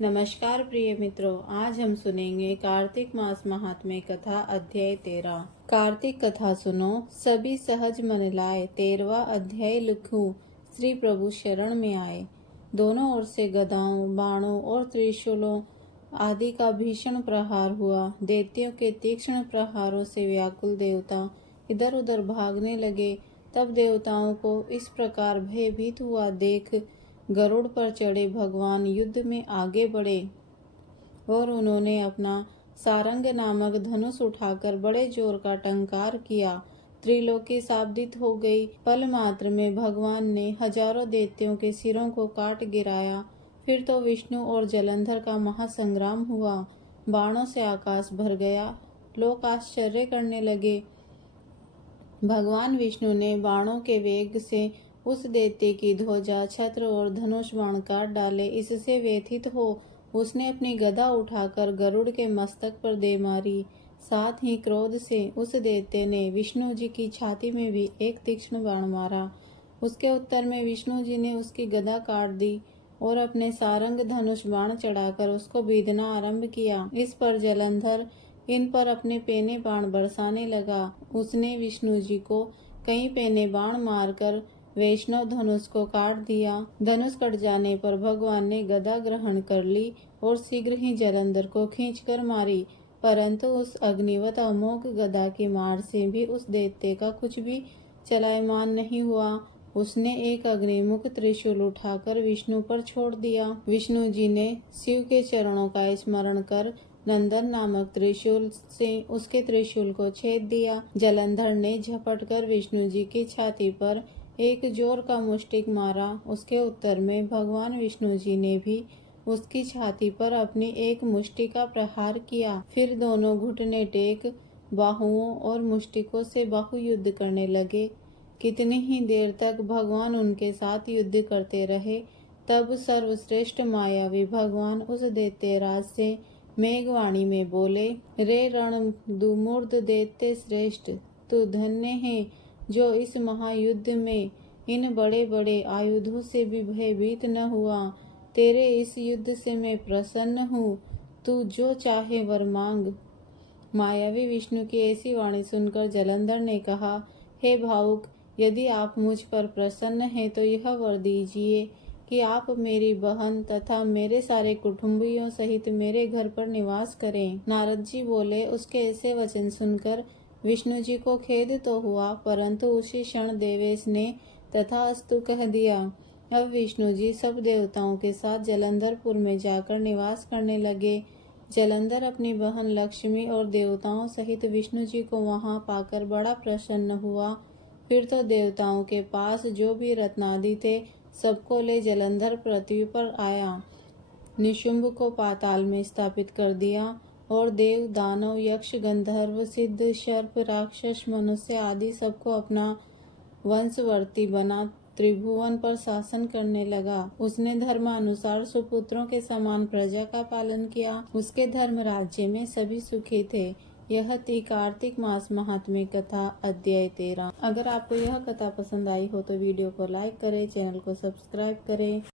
नमस्कार प्रिय मित्रों, आज हम सुनेंगे कार्तिक मास महात्म्य कथा अध्याय 13। कार्तिक कथा सुनो, सभी सहज मन लाए। 13वां अध्याय लिखूं, श्री प्रभु शरण में आए। दोनों ओर से गदाओं, बाणों और त्रिशूलों आदि का भीषण प्रहार हुआ। दैत्यों के तीक्ष्ण प्रहारों से व्याकुल देवता इधर उधर भागने लगे। तब देवताओं को इस प्रकार भयभीत हुआ देख गरुड़ पर चढ़े भगवान युद्ध में आगे बढ़े और उन्होंने अपना सारंग नामक धनुष उठाकर बड़े जोर का टंकार किया। त्रिलोकी शाब्दित हो गई। पल मात्र में भगवान ने हजारों दैत्यों के सिरों को काट गिराया। फिर तो विष्णु और जलंधर का महासंग्राम हुआ। बाणों से आकाश भर गया। लोग आश्चर्य करने लगे। भगवान विष्णु ने बाणों के वेग से उस दैत्य की ध्वजा, छत्र और धनुष बाण काट डाले। इससे व्यथित हो उसने अपनी गदा उठाकर गरुड़ के मस्तक पर दे मारी। साथ ही क्रोध से उस दैत्य ने विष्णु जी की छाती में भी एक तीक्ष्ण बाण मारा। उसके उत्तर में विष्णु जी ने उसकी गदा काट दी और अपने सारंग धनुष बाण चढ़ाकर उसको बीधना आरंभ किया। इस पर जलंधर इन पर अपने पेने बाण बरसाने लगा। उसने विष्णु जी को कई पेने बाण मारकर वैष्णव धनुष को काट दिया। धनुष कट जाने पर भगवान ने गदा ग्रहण कर ली और शीघ्र ही जलंधर को खींचकर मारी। परंतु उस अग्निवत अमोघ गदा की मार से भी उस दैत्य का कुछ भी चलायमान नहीं हुआ। उसने एक अग्निमुख त्रिशूल उठाकर विष्णु पर छोड़ दिया। विष्णु जी ने शिव के चरणों का स्मरण कर नंदन नामक त्रिशूल से उसके त्रिशूल को छेद दिया। जलंधर ने झपटकर विष्णु जी की छाती पर एक जोर का मुष्टिक मारा। उसके उत्तर में भगवान विष्णु जी ने भी उसकी छाती पर अपनी एक मुष्टि का प्रहार किया। फिर दोनों घुटने टेक बाहुओं और मुष्टिकों से बाहु युद्ध करने लगे। कितनी ही देर तक भगवान उनके साथ युद्ध करते रहे। तब सर्वश्रेष्ठ मायावी भगवान उस दैत्यराज से मेघवाणी में बोले, रे रण दुमूर्त दैत्य श्रेष्ठ, तू धन्य है जो इस महायुद्ध में इन बड़े बड़े आयुधों से भी भयभीत न हुआ। तेरे इस युद्ध से मैं प्रसन्न हूँ। तू जो चाहे वर मांग। मायावी विष्णु की ऐसी वाणी सुनकर जलंधर ने कहा, हे भावुक, यदि आप मुझ पर प्रसन्न हैं तो यह वर दीजिए कि आप मेरी बहन तथा मेरे सारे कुटुंबियों सहित मेरे घर पर निवास करें। नारद जी बोले, उसके ऐसे वचन सुनकर विष्णु जी को खेद तो हुआ, परंतु उसी क्षण देवेश ने तथास्तु कह दिया। अब विष्णु जी सब देवताओं के साथ जलंधरपुर में जाकर निवास करने लगे। जलंधर अपनी बहन लक्ष्मी और देवताओं सहित विष्णु जी को वहां पाकर बड़ा प्रसन्न हुआ। फिर तो देवताओं के पास जो भी रत्नादि थे सबको ले जलंधर पृथ्वी पर आया। निशुंभ को पाताल में स्थापित कर दिया और देव, दानव, यक्ष, गंधर्व, सिद्ध, सर्प, राक्षस, मनुष्य आदि सबको अपना वंशवर्ती बना त्रिभुवन पर शासन करने लगा। उसने धर्मानुसार सुपुत्रों के समान प्रजा का पालन किया। उसके धर्म राज्य में सभी सुखी थे। यह थी कार्तिक मास महात्म्य कथा अध्याय 13। अगर आपको यह कथा पसंद आई हो तो वीडियो को लाइक करें, चैनल को सब्सक्राइब करें।